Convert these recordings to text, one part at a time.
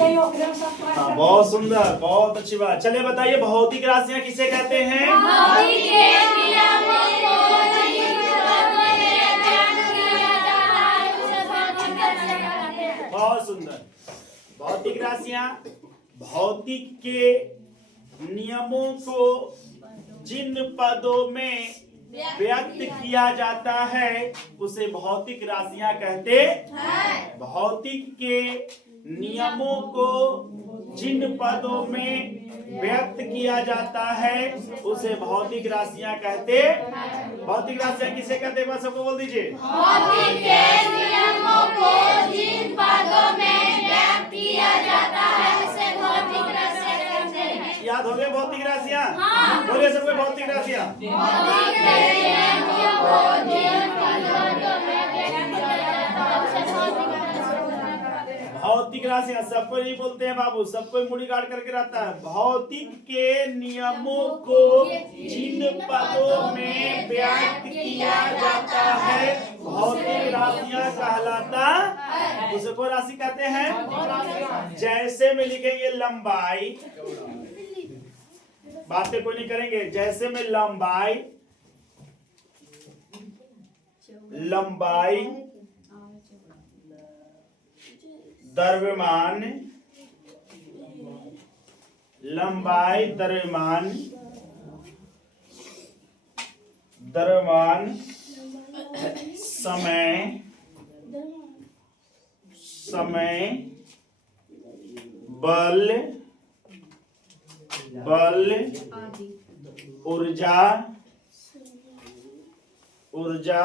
हाँ, बहुत सुंदर, बहुत अच्छी बात। चलिए बताइए, भौतिक राशियां किसे कहते हैं? बहुत सुंदर। भौतिक राशियां भौतिक के नियमों को जिन पदों में व्यक्त किया जाता है उसे भौतिक राशियां कहते हैं। भौतिक के नियमों को जिन पदों में व्यक्त किया जाता है उसे भौतिक राशियां कहते हैं। भौतिक राशियां किसे कहते हैं? सबको बोल दीजिए। भौतिक के नियमों को जिन पदों में व्यक्त किया जाता है उसे भौतिक राशियां कहते हैं। याद हो गए भौतिक राशियां? हाँ। बोलिए सबको भौतिक राशियां। भौतिक के नियमों को जिन पदों में व्यक्त किया जाता है उसे भौतिक भौतिक राशियां सबको नहीं बोलते हैं बाबू, सबको मुड़ी गाड़ करके रहता है। भौतिक के नियमों को जिन पदों में व्यक्त किया जाता है भौतिक राशियां कहलाता है। उसको राशि कहते हैं। जैसे में लिखेंगे लंबाई, बातें कोई नहीं करेंगे। जैसे में लंबाई, लंबाई, द्रव्यमान, लंबाई, द्रव्यमान, द्रव्यमान, समय, समय, बल, बल, ऊर्जा, ऊर्जा,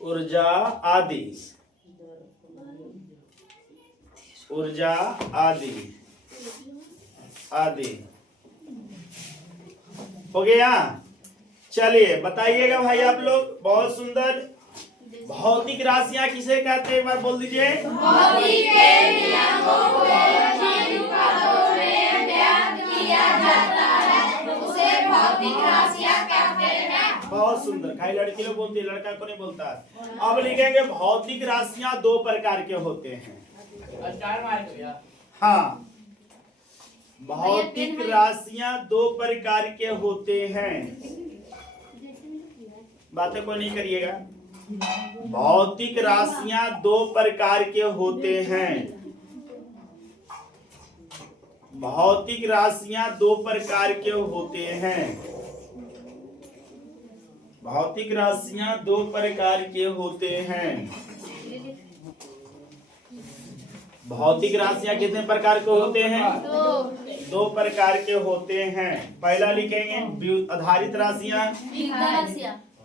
ऊर्जा आदि, ऊर्जा आदि आदि। हो गया? चलिए बताइएगा भाई आप लोग। बहुत सुंदर। भौतिक राशियां किसे कहते हैं? एक बार बोल दीजिए। भौतिक के नियमों को जिन पदों में व्यक्त किया जाता है उसे भौतिक राशियां कहते हैं। बहुत सुंदर। खाली लड़की लोग बोलती है, लड़का को नहीं बोलता। अब लिखेंगे भौतिक राशियां दो प्रकार के होते हैं। हाँ, भौतिक राशियां दो प्रकार के होते हैं। बातें कोई नहीं करिएगा। भौतिक राशियां दो प्रकार के होते हैं। भौतिक राशियां दो प्रकार के होते हैं। भौतिक राशियां दो प्रकार के होते हैं। भौतिक राशियां कितने प्रकार के होते हैं? दो प्रकार के होते हैं। पहला लिखेंगे आधारित राशियां।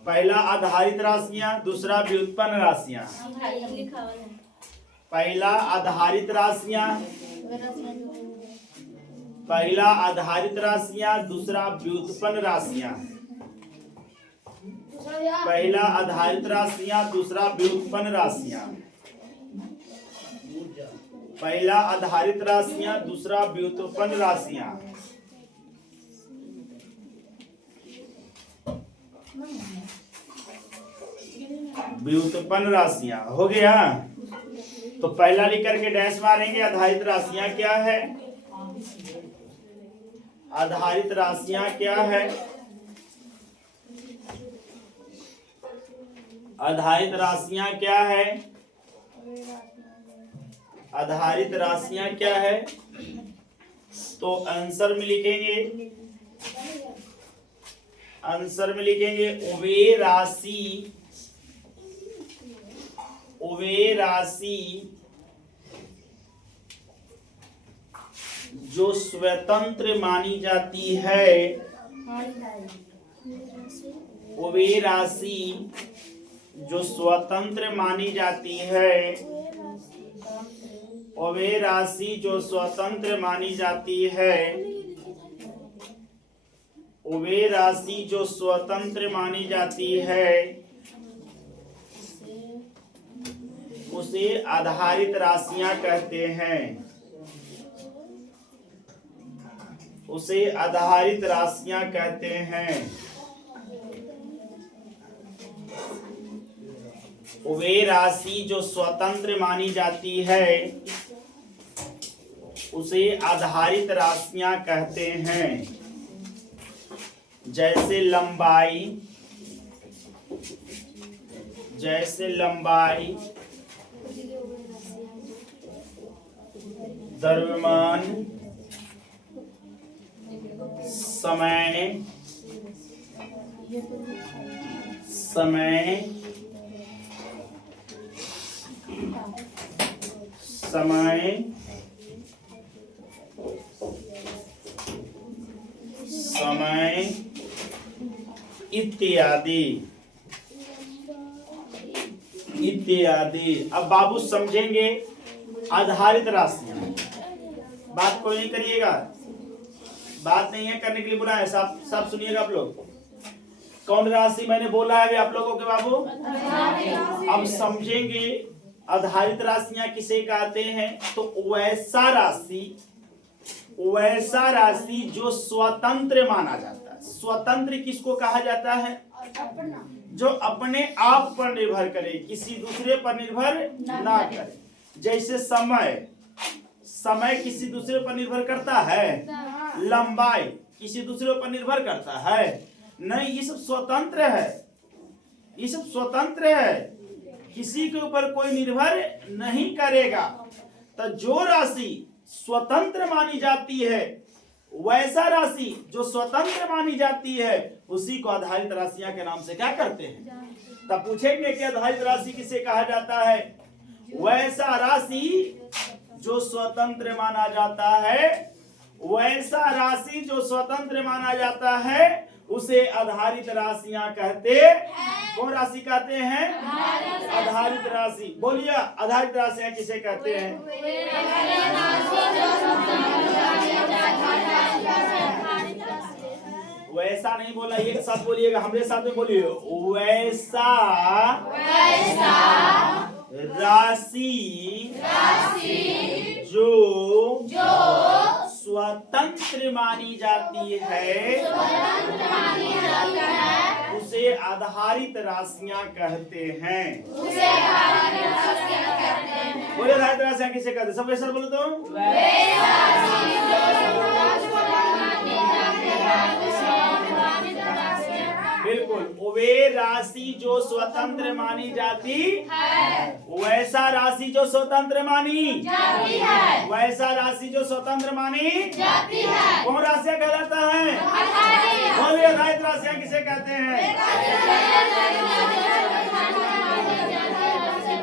पहला आधारित राशियां, दूसरा व्युत्पन्न राशियां। पहला आधारित राशियां, पहला आधारित राशियां, दूसरा व्युत्पन्न राशियां। पहला आधारित राशियां, दूसरा व्युत्पन्न राशियां। पहला आधारित राशियां, दूसरा व्युत्पन्न राशियां। व्युत्पन्न राशियां। हो गया? तो पहला लिख करके डैश मारेंगे। आधारित राशियां क्या है? आधारित राशियां क्या है? आधारित राशियां क्या है? आधारित राशियां क्या है? तो आंसर में लिखेंगे, आंसर में लिखेंगे वे राशि, वे राशि जो स्वतंत्र मानी जाती है, वे राशि जो स्वतंत्र मानी जाती है, वे राशि जो स्वतंत्र मानी जाती है, वे राशि जो स्वतंत्र मानी जाती है उसे आधारित राशियां कहते हैं। उसे आधारित राशियां कहते हैं। वे राशि जो स्वतंत्र मानी जाती है उसे आधारित राशियां कहते हैं। जैसे लंबाई, द्रव्यमान, समय, इत्यादि। अब बाबू समझेंगे आधारित राशियां। बात को नहीं करिएगा, बात नहीं है करने के लिए बुलाया, सब सुनिएगा आप लोग। कौन राशि मैंने बोला है आप लोगों के बाबू? अब समझेंगे आधारित राशियां किसे कहते हैं। तो वैसा राशि जो स्वतंत्र माना जाता है। स्वतंत्र किसको कहा जाता है? जो अपने आप पर निर्भर करे, किसी दूसरे पर निर्भर ना करे। जैसे समय किसी दूसरे पर निर्भर करता है? लंबाई किसी दूसरे पर निर्भर करता है? नहीं, ये सब स्वतंत्र है, किसी के ऊपर कोई निर्भर नहीं करेगा। तो जो राशि स्वतंत्र मानी जाती है, वैसा राशि जो स्वतंत्र मानी जाती है, उसी को आधारित राशियां के नाम से क्या करते हैं? तब पूछेंगे कि आधारित राशि किसे कहा जाता है? वैसा राशि जो स्वतंत्र माना जाता है, वैसा राशि जो स्वतंत्र माना जाता है, उसे आधारित राशियां कहते हैं। कौन राशि कहते हैं? आधारित राशि। बोलिए, आधारित राशियां किसे कहते हैं? वैसा नहीं बोला, एक साथ बोलिएगा, हमारे साथ में बोलिए। वैसा राशि जो स्वतंत्र मानी जाती है, उसे आधारित राशियां कहते हैं। बोले आधारित राशियां किसे कहते हैं? सब ऐसा बोलो तो। बिल्कुल, वे राशि जो स्वतंत्र मानी जाती है, वैसा राशि जो स्वतंत्र मानी जाती है, वैसा राशि जो स्वतंत्र मानी जाती है, कौन राशियां कहलाता है? बोलिए, आधारित राशियां किसे कहते हैं?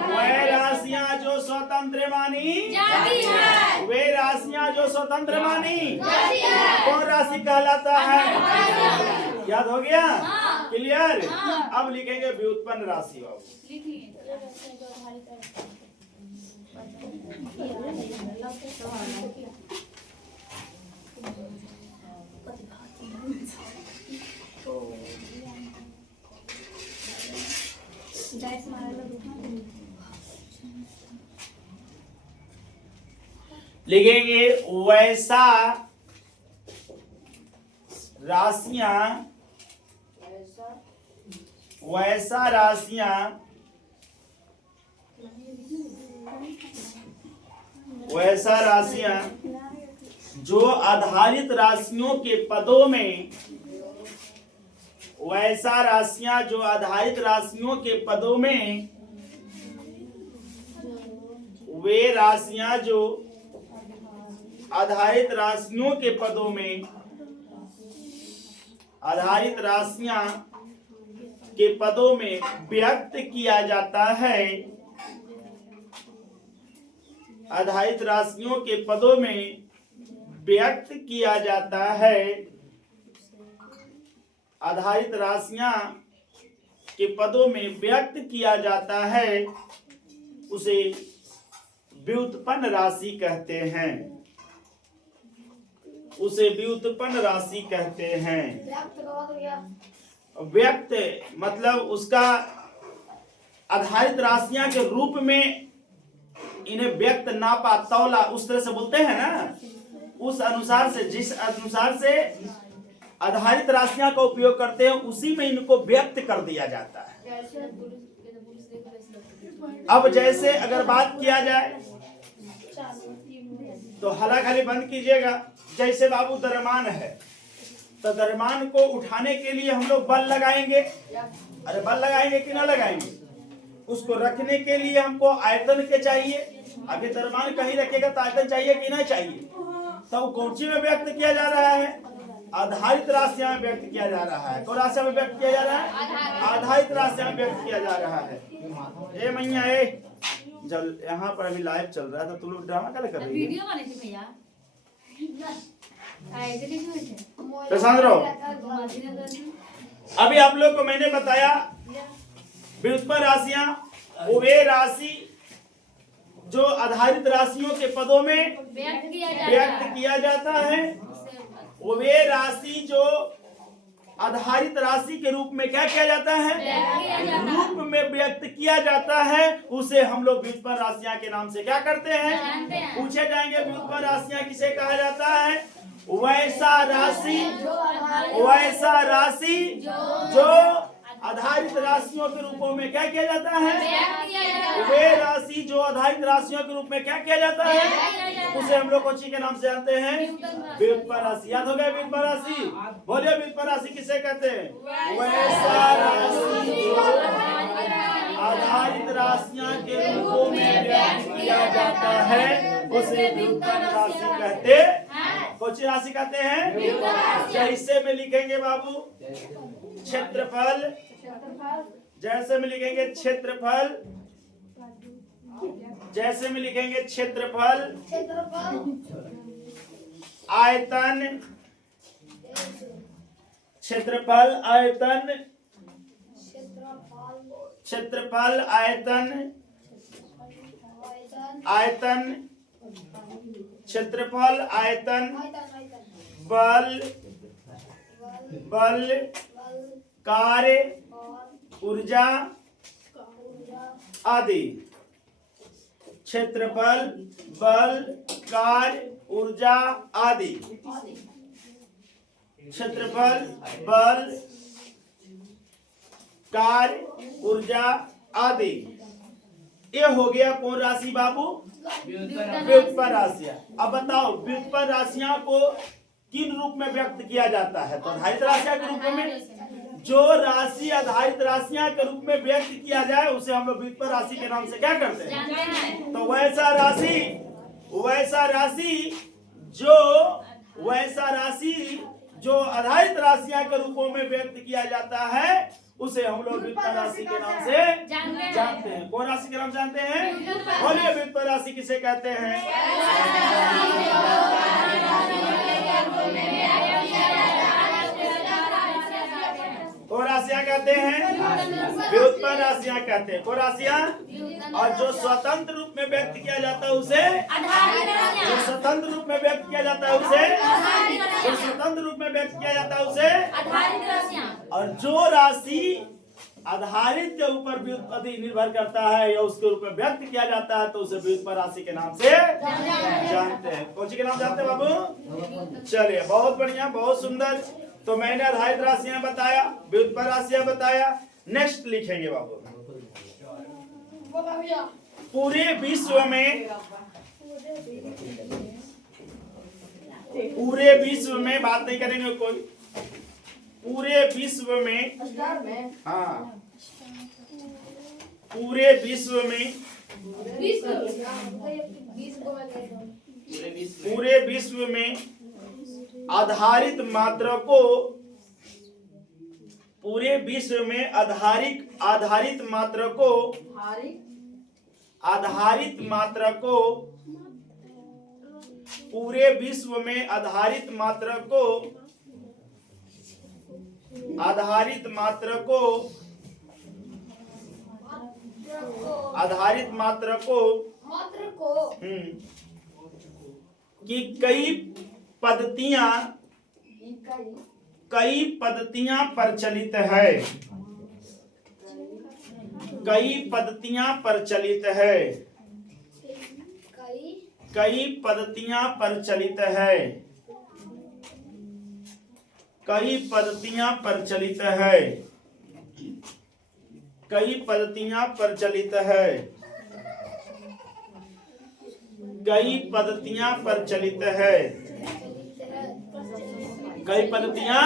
वे राशियां जो स्वतंत्र मानी जाती है, वे राशियां जो स्वतंत्र मानी जाती है, कौन राशि कहलाता है? याद हो गया? क्लियर? अब लिखेंगे व्युत्पन्न राशि। बाबू लिखेंगे वैसा राशियां जो आधारित राशियों के पदों में, वैसा राशियां जो आधारित राशियों के पदों में, वे राशियां जो आधारित राशियों के पदों में, आधारित राशियां के पदों में व्यक्त किया जाता है, आधारित राशियों के पदों में व्यक्त किया जाता है, आधारित राशियां के पदों में व्यक्त किया जाता है, उसे व्युत्पन्न राशि कहते हैं। उसे व्युत्पन्न राशि कहते हैं। व्यक्त मतलब उसका आधारित राशियां के रूप में इन्हें व्यक्त, नापा, तौला, उस तरह से बोलते हैं ना, उस अनुसार से, जिस अनुसार से आधारित राशियां का उपयोग करते हैं, उसी में इनको व्यक्त कर दिया जाता है। अब जैसे अगर बात किया जाए तो हला खाली बंद कीजिएगा। जैसे बाबू दरमान है, तो दरमान को उठाने के लिए हम लोग बल लगाएंगे। अरे बल लगाएंगे कि ना लगाएंगे? उसको रखने के लिए हमको आयतन के चाहिए। आगे दरमान कहीं रखेगा तो आयतन चाहिए कि ना चाहिए? तो कौन सी में व्यक्त किया जा रहा है? आधारित राशियां में व्यक्त किया जा रहा है। कौन राशियां में व्यक्त किया जा रहा है? आधारित राशियां में व्यक्त किया जा रहा है। ए मैया ए, जब यहाँ पर अभी लाइव चल रहा था, तुम लोग ड्रामा क्या कर रही है? वीडियो बने थे भैया। प्रशांत रहो। अभी आप लोग को मैंने बताया व्युत्पन्न राशियां, वे राशि जो आधारित राशियों के पदों में व्यक्त किया जाता है। वे राशि जो आधारित राशि के रूप में क्या किया जाता है? रूप में व्यक्त किया जाता है, उसे हम लोग व्युत्पन्न राशियां के नाम से क्या करते हैं? पूछे जाएंगे व्युत्पन्न राशियां किसे कहा जाता है? वैसा राशि जो आधारित राशियों के रूपों में क्या किया जाता है? वे राशि जो आधारित राशियों के रूप में क्या किया जाता है, उसे हम लोग कोची के नाम से जानते हैं? व्युत्पन्न राशि। याद हो गया व्युत्पन्न राशि? बोलिए व्युत्पन्न राशि किसे कहते हैं? वैसा राशि जो आधारित राशियां के रूपों में व्यक्त किया जाता है, उसे व्युत्पन्न राशि कहते हैं। कौन सी राशि कहते हैं? जैसे में लिखेंगे बाबू क्षेत्रफल, जैसे में लिखेंगे क्षेत्रफल, जैसे में लिखेंगे क्षेत्रफल, आयतन, क्षेत्रफल आयतन, क्षेत्रफल आयतन, आयतन, क्षेत्रफल आयतन, बल, बल, कार्य, ऊर्जा आदि। क्षेत्रफल, बल, कार्य, ऊर्जा आदि। क्षेत्रफल, बल, कार्य, ऊर्जा आदि। ये हो गया कौन राशि बाबू? व्युत्पन्न राशियां। अब बताओ व्युत्पन्न राशियां को किन रूप में व्यक्त किया जाता है? तो आधारित राशियां के रूप में। जो राशि आधारित राशियां के रूप में व्यक्त किया जाए उसे हम लोग व्युत्पन्न राशि के नाम से क्या करते हैं? तो वैसा राशि जो आधारित राशियां के रूपों में व्यक्त किया जाता है, उसे हम लोग व्युत्पन्न राशि के नाम से जानते हैं। कौन राशि के नाम जानते हैं? बोलिए व्युत्पन्न राशि किसे कहते हैं? कौन राशियां कहते हैं? व्युत्पन्न राशियां कहते हैं। कौन राशियां? और जो स्वतंत्र रूप में व्यक्त किया जाता है उसे, जो स्वतंत्र रूप में व्यक्त किया जाता है उसे, जो स्वतंत्र रूप में व्यक्त किया जाता है उसे, और जो राशि आधारित के ऊपर व्युत्पत्ति निर्भर करता है या उसके रूप में व्यक्त किया जाता है, तो उसे व्युत्पन्न राशि के नाम से जानते हैं। कौन सी के नाम जानते हैं बाबू? चलिए बहुत बढ़िया, बहुत सुंदर। तो मैंने आधारित राशियां बताया, व्युत्पन्न राशियां बताया। नेक्स्ट लिखेंगे बाबू। पूरे विश्व में बात नहीं करेंगे कोई। पूरे विश्व में, हाँ, पूरे विश्व में, पूरे विश्व में आधारित मात्रा को, पूरे विश्व में आधारित मात्रा को, आधारित मात्रा को, पूरे विश्व में आधारित मात्रा को, आधारित मात्रा को, आधारित मात्रा को कि कई पद्धतियां प्रचलित है, कई पद्धतियां प्रचलित है, कई पद्धतियां प्रचलित है, कई पद्धतियां प्रचलित है, कई पद्धतियां प्रचलित है, कई पद्धतियां प्रचलित है। कई पद्धतियां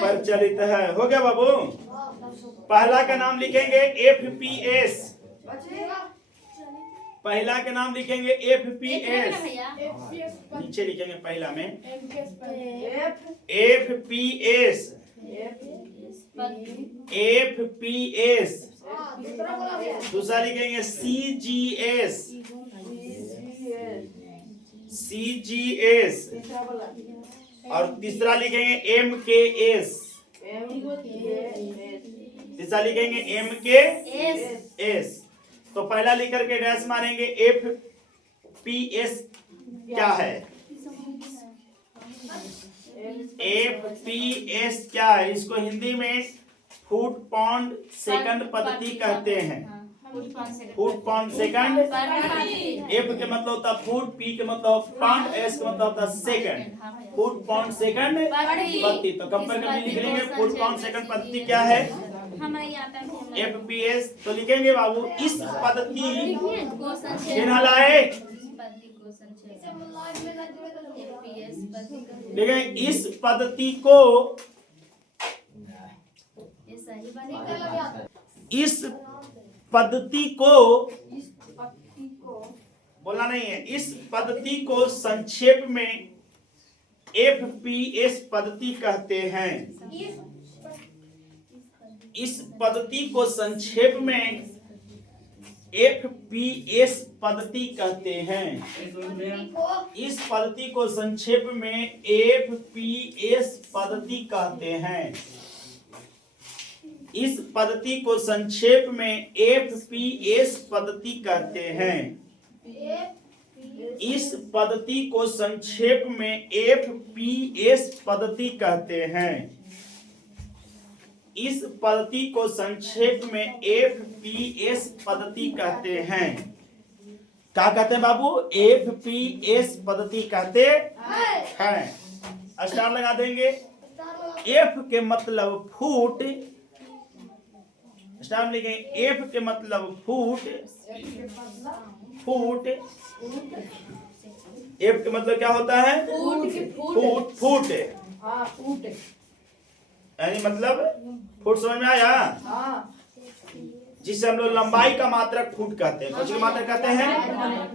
प्रचलित है। हो गया बाबू। पहला का नाम लिखेंगे FPS। पहला का नाम लिखेंगे FPS। नीचे लिखेंगे पहला में FPS। FPS। दूसरा लिखेंगे CGS। CGS। और तीसरा लिखेंगे MKS। तीसरा लिखेंगे MKS। तो पहला लिख करके डैश मारेंगे। FPS क्या है? FPS क्या है? इसको हिंदी में फुट पाउंड सेकंड पद्धति कहते हैं। Foot pound second. F के मतलब होता है फुट, P के मतलब पाउंड, S का मतलब होता है सेकंड। फुट पाउंड सेकंड पद्धति। तो कंपेयर करके लिख लेंगे फुट पाउंड सेकंड पद्धति क्या है? FPS। तो लिखेंगे बाबू इस पद्धति लेकिन इस पद्धति को बोलना नहीं है। इस पद्धति को संक्षेप में FPS पद्धति कहते हैं। इस पद्धति को संक्षेप में FPS पद्धति कहते हैं। इस पद्धति को संक्षेप में FPS पद्धति कहते हैं। इस पद्धति को संक्षेप में FPS पद्धति कहते हैं। इस पद्धति को संक्षेप में FPS पद्धति कहते हैं। इस पद्धति को संक्षेप में FPS पद्धति कहते हैं। क्या कहते हैं बाबू? FPS पद्धति कहते हैं। स्टार लगा देंगे। F के मतलब फुट। स्टार लिखेंगे। F के मतलब फुट। फुट। F के मतलब क्या होता है? फुट। फुट यानी मतलब फुट। समझ में आया? जिसे हम लोग लंबाई का मात्रक फुट कहते हैं। कौन सी मात्रक कहते हैं?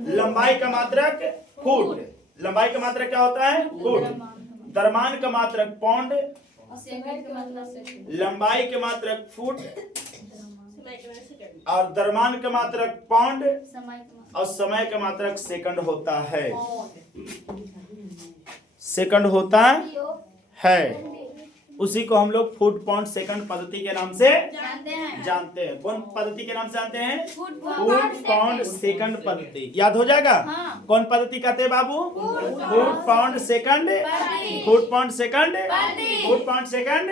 लंबाई का मात्रक फुट। लंबाई का मात्रक क्या होता है? फुट। द्रव्यमान का मात्रक पाउंड। लंबाई के मात्रक फुट और द्रव्यमान का मात्रक पाउंड और समय का मात्रक सेकंड होता है। सेकंड होता है। उसी को हम लोग फुट पाउंड सेकंड पद्धति के नाम से जानते हैं। कौन पद्धति के नाम से जानते हैं? फुट पाउंड सेकंड पद्धति। याद हो जाएगा? कौन पद्धति कहते हैं बाबू? Foot pound second. Foot pound second. Foot pound second.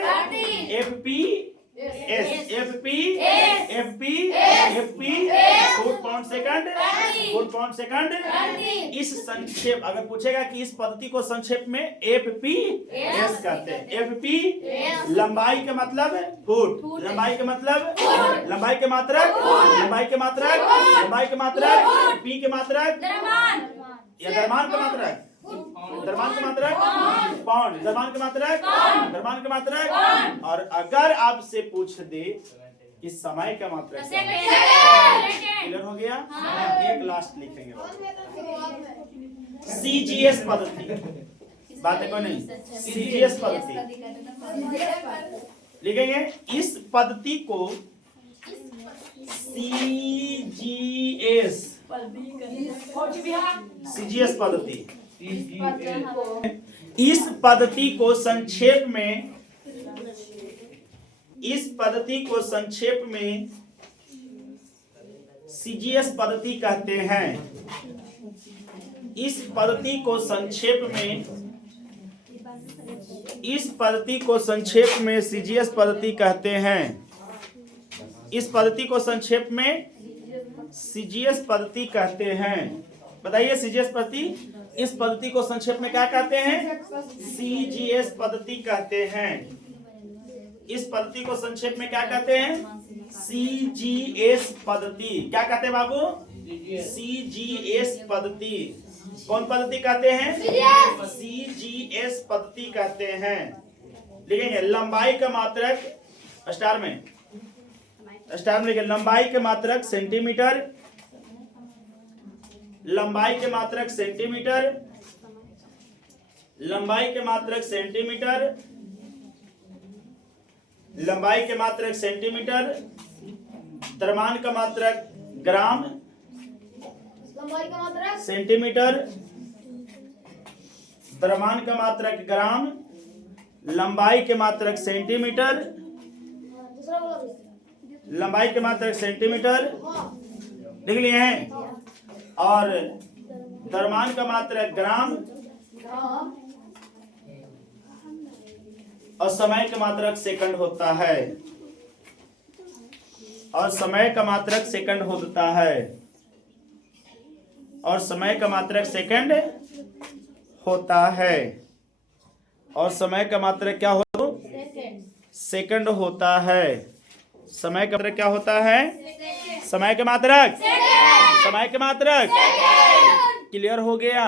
FP foot pound second. Foot pound second. इस संक्षेप अगर पूछेगा कि इस पद्धति को संक्षेप में FPS कहते हैं। FP लंबाई के मतलब फुट। लंबाई के मतलब लंबाई के मात्रक। लंबाई के मात्रक। लंबाई के मात्रक। P के मात्रक या द्रव्यमान का मात्रक। द्रव्यमान का मात्रक पाउंड। द्रव्यमान का मात्रक। द्रव्यमान का मात्रक। और अगर आपसे पूछ दे कि समय का मात्रक क्लियर हो गया? एक लास्ट लिखेंगे CGS पद्धति। बात है कोई नहीं? CGS पद्धति लिखेंगे। इस पद्धति को CGS पद्धति। इस पद्धति को संक्षेप में CGS पद्धति कहते हैं। इस पद्धति को संक्षेप में CGS पद्धति कहते हैं। इस पद्धति को संक्षेप में CGS पद्धति कहते हैं। बताइए CGS पद्धति। इस पद्धति को संक्षेप में क्या कहते हैं? CGS पद्धति कहते हैं। इस पद्धति को संक्षेप में क्या कहते हैं? CGS पद्धति। क्या कहते हैं बाबू? CGS पद्धति। कौन पद्धति कहते हैं? CGS पद्धति कहते हैं। लिखेंगे लंबाई का मात्रक, स्टार में लिखेंगे लंबाई के मात्रक सेंटीमीटर, लंबाई के मात्रक सेंटीमीटर, लंबाई के मात्रक सेंटीमीटर, लंबाई के मात्रक सेंटीमीटर, द्रव्यमान का मात्रक ग्राम, लंबाई का मात्रक सेंटीमीटर, द्रव्यमान का मात्रक ग्राम, लंबाई के मात्रक सेंटीमीटर, दूसरा बोलो। लंबाई के मात्रक सेंटीमीटर लिख लिए हैं, और द्रव्यमान का मात्रक ग्राम, और समय का मात्रक सेकंड होता है, और समय का मात्रक सेकंड होता है, और समय का मात्रक सेकंड होता है, और समय का मात्रक क्या हो? सेकंड होता है। समय का मात्रक क्या होता है? समय का मात्रक, समय का मात्रक। क्लियर हो गया?